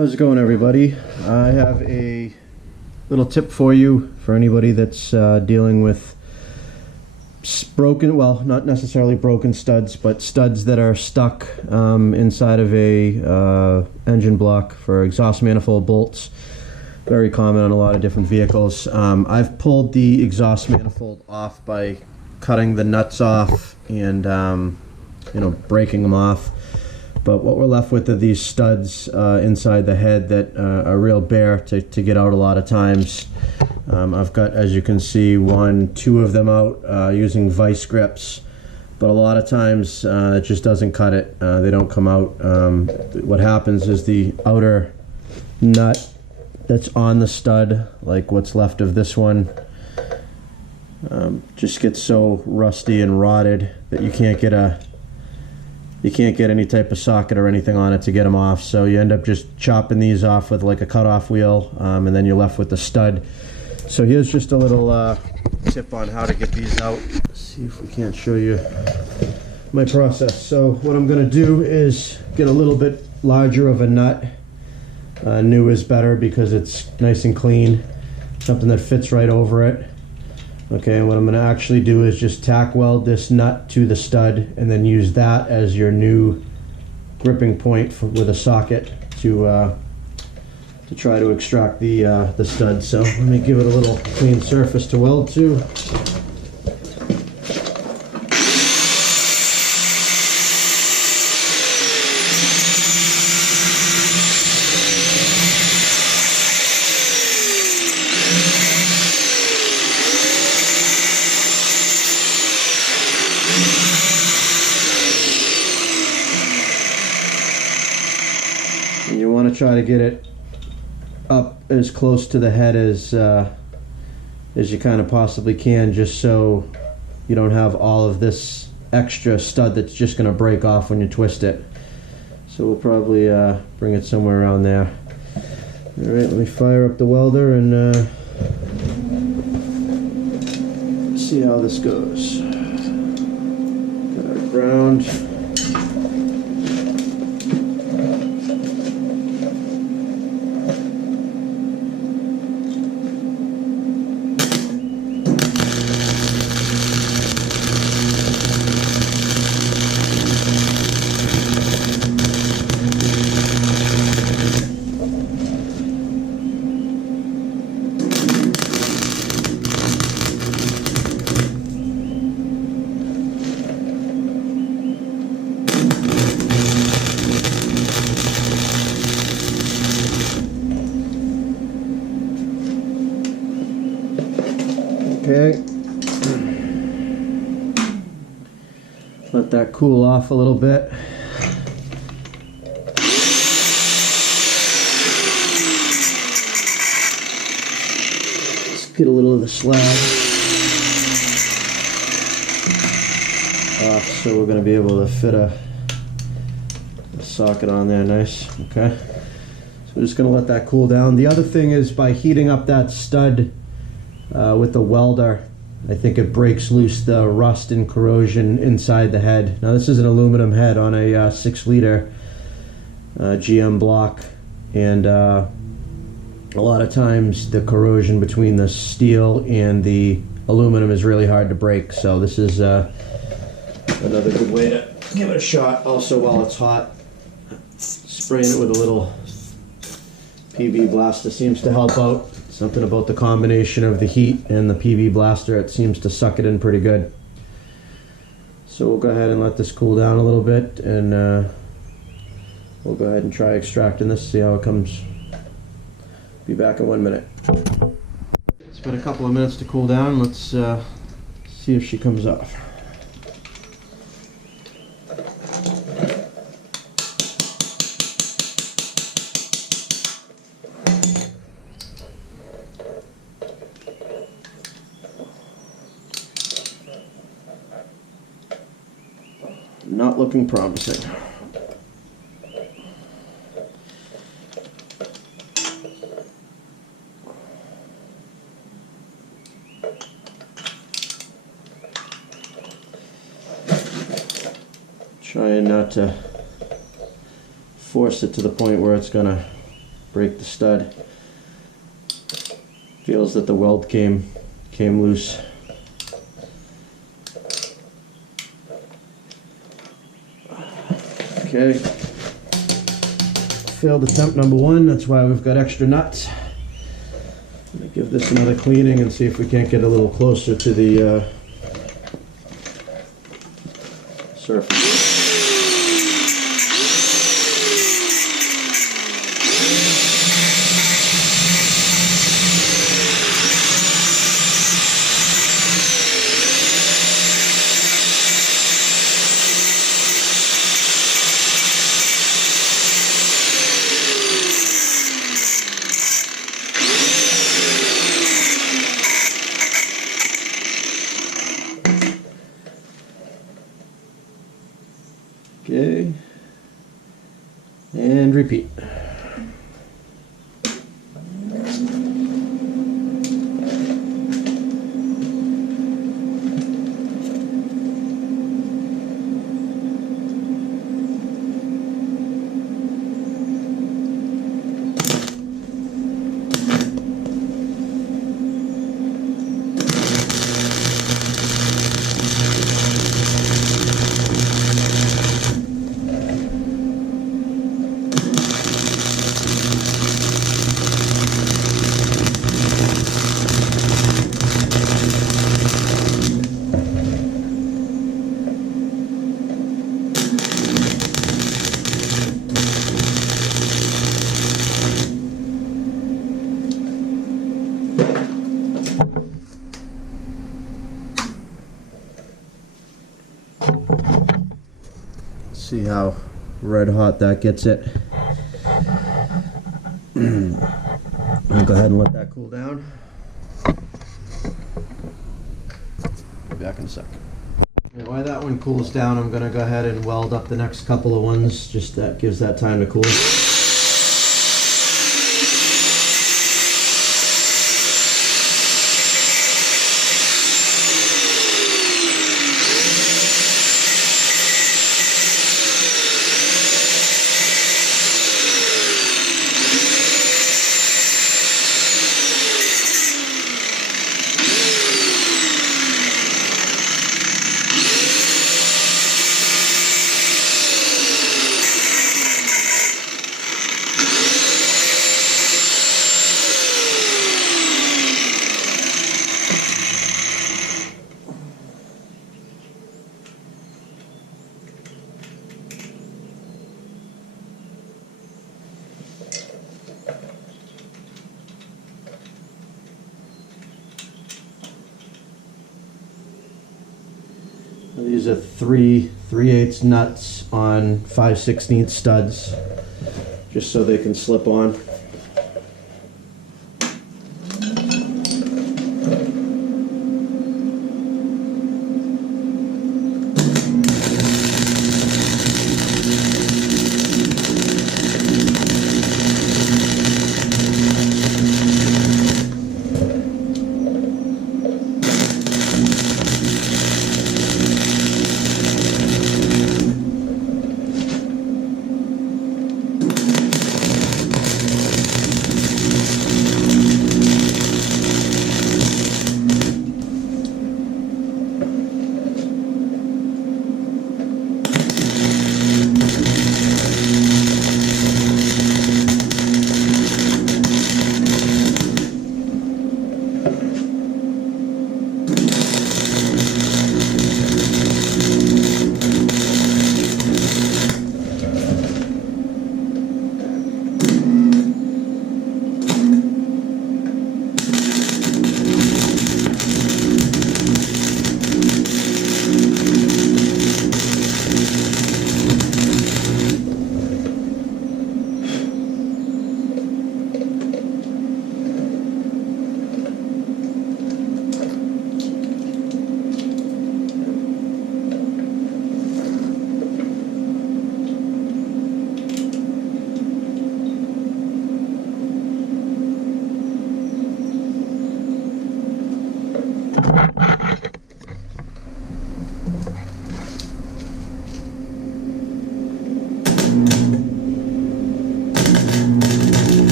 How's it going, everybody? I have a little tip for you for anybody that's dealing with broken, well, not necessarily broken studs, but studs that are stuck inside of a engine block for exhaust manifold bolts. Very common on a lot of different vehicles. I've pulled the exhaust manifold off by cutting the nuts off and breaking them off. But what we're left with are these studs inside the head that are real bare to get out a lot of times. I've got, as you can see, two of them out using vice grips. But a lot of times it just doesn't cut it. They don't come out. What happens is the outer nut that's on the stud, like what's left of this one, just gets so rusty and rotted that you can't get any type of socket or anything on it to get them off. So you end up just chopping these off with like a cutoff wheel, and then you're left with the stud. So here's just a little tip on how to get these out. Let's see if we can't show you my process. So what I'm going to do is get a little bit larger of a nut. New is better because it's nice and clean, something that fits right over it. Okay, and what I'm going to actually do is just tack weld this nut to the stud and then use that as your new gripping point with a socket to try to extract the stud. So let me give it a little clean surface to weld to. And you want to try to get it up as close to the head as you kind of possibly can, just so you don't have all of this extra stud that's just going to break off when you twist it. So we'll probably bring it somewhere around there. Alright, let me fire up the welder and see how this goes. Got our ground. Okay, let that cool off a little bit. Let's get a little of the slag off so we're going to be able to fit a socket on there nice. Okay, so we're just going to let that cool down. The other thing is, by heating up that stud with the welder, I think it breaks loose the rust and corrosion inside the head. Now this is an aluminum head on a 6-liter GM block, and a lot of times the corrosion between the steel and the aluminum is really hard to break. So this is another good way to give it a shot. Also, while it's hot, spraying it with a little PB blaster seems to help out. Something about the combination of the heat and the PV blaster, it seems to suck it in pretty good. So we'll go ahead and let this cool down a little bit, and we'll go ahead and try extracting this, see how it comes. Be back in 1 minute. It's been a couple of minutes to cool down. Let's see if she comes off. Not looking promising. Trying not to force it to the point where it's gonna break the stud. Feels that the weld came loose. Okay. Failed attempt number 1, that's why we've got extra nuts. Let me give this another cleaning and see if we can't get a little closer to the surface. Okay, and repeat. See how red hot that gets it. I'll go ahead and let that cool down. Be back in a sec. And while that one cools down, I'm going to go ahead and weld up the next couple of ones. Just that gives that time to cool. These are 3/8 nuts on 5/16 studs, just so they can slip on.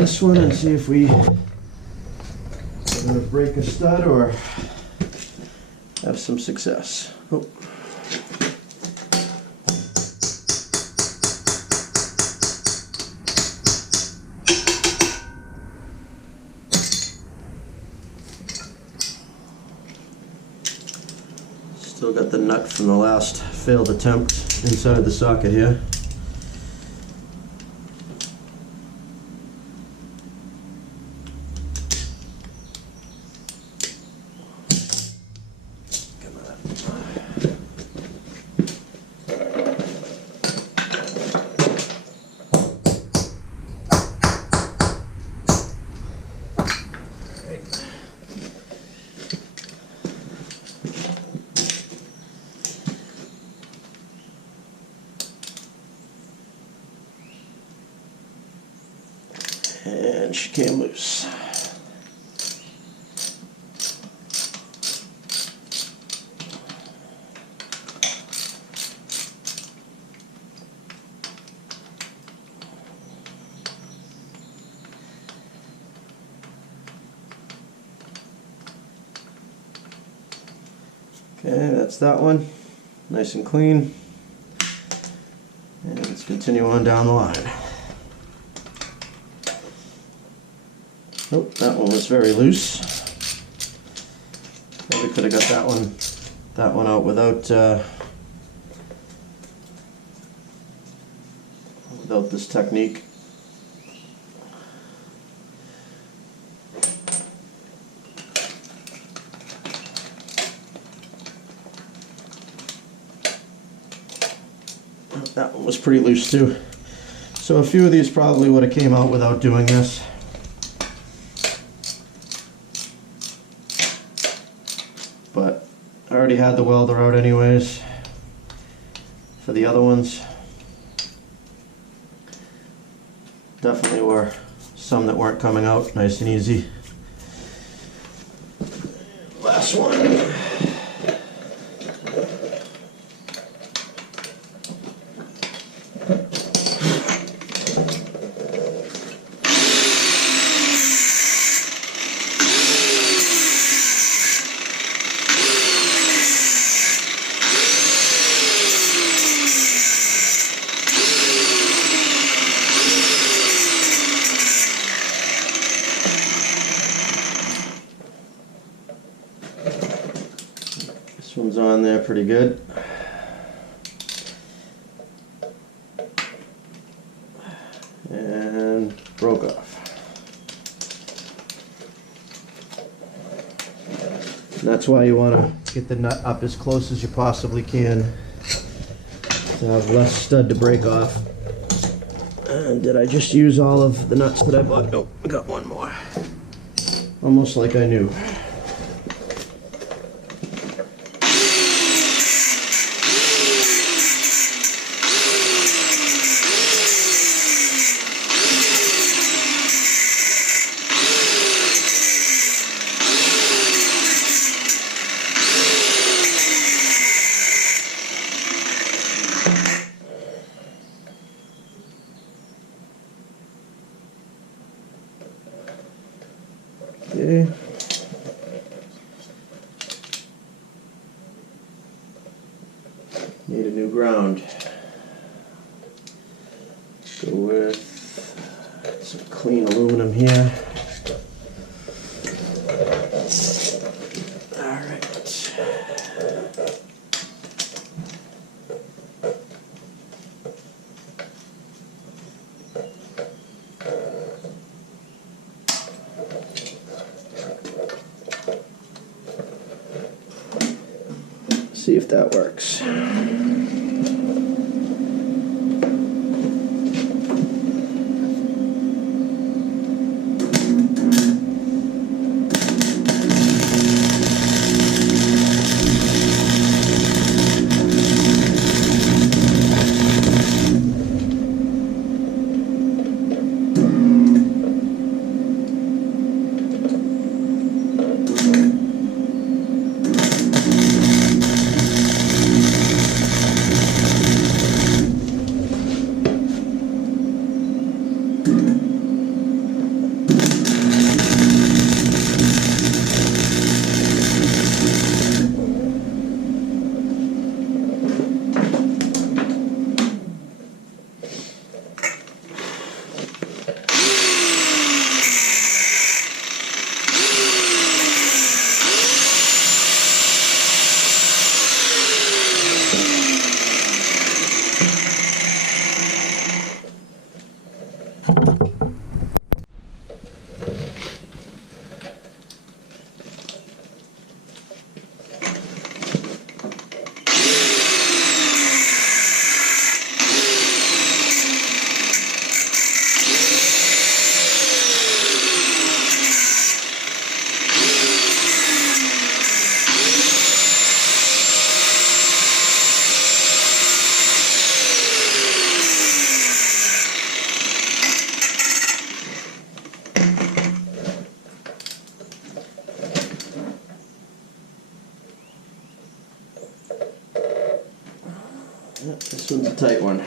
this one and see if we're going to break a stud or have some success. Oh. Still got the nut from the last failed attempt inside the socket here. And she came loose. Okay, that's that one. Nice and clean. And let's continue on down the line. Oh, that one was very loose. Probably could have got that one out without this technique. That one was pretty loose too. So a few of these probably would have came out without doing this. But I already had the welder out anyways for the other ones. Definitely were some that weren't coming out nice and easy. Last one. This one's on there pretty good. And broke off. And that's why you want to get the nut up as close as you possibly can to have less stud to break off. And did I just use all of the nuts that I bought? Nope, I got one more. Almost like I knew. Okay. Need a new ground. Go with some clean aluminum here. All right. See if that works. This one's a tight one.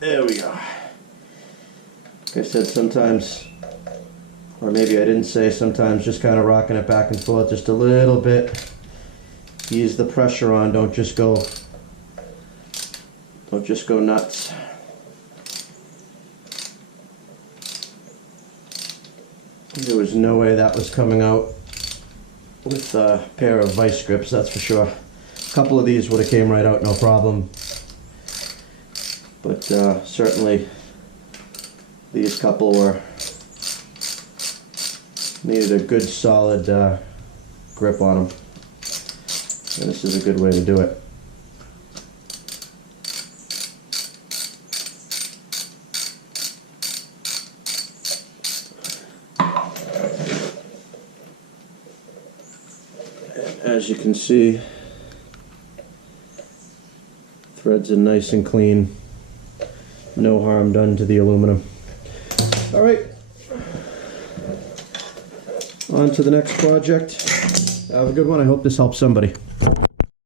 There we go. Like I said, sometimes, or maybe I didn't say, sometimes just kind of rocking it back and forth just a little bit. Ease the pressure on, don't just go nuts. There was no way that was coming out with a pair of vice grips, that's for sure. A couple of these would have came right out no problem. But certainly these couple needed a good solid grip on them. And this is a good way to do it. As you can see, threads are nice and clean. No harm done to the aluminum. All right, on to the next project. Have a good one. I hope this helps somebody.